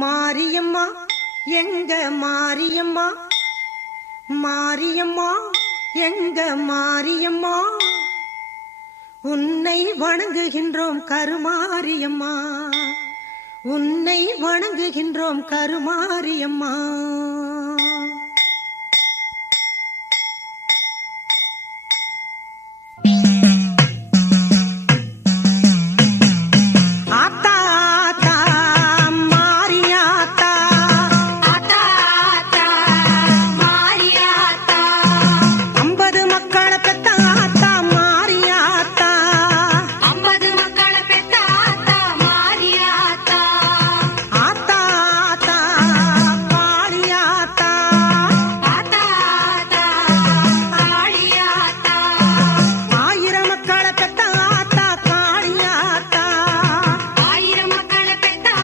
மாரியம்மா எங்க மாரியம்மா, மாரியம்மா எங்க மாரியம்மா, உன்னை வணங்குகின்றோம் கருமாரியம்மா, உன்னை வணங்குகின்றோம் கருமாரியம்மா.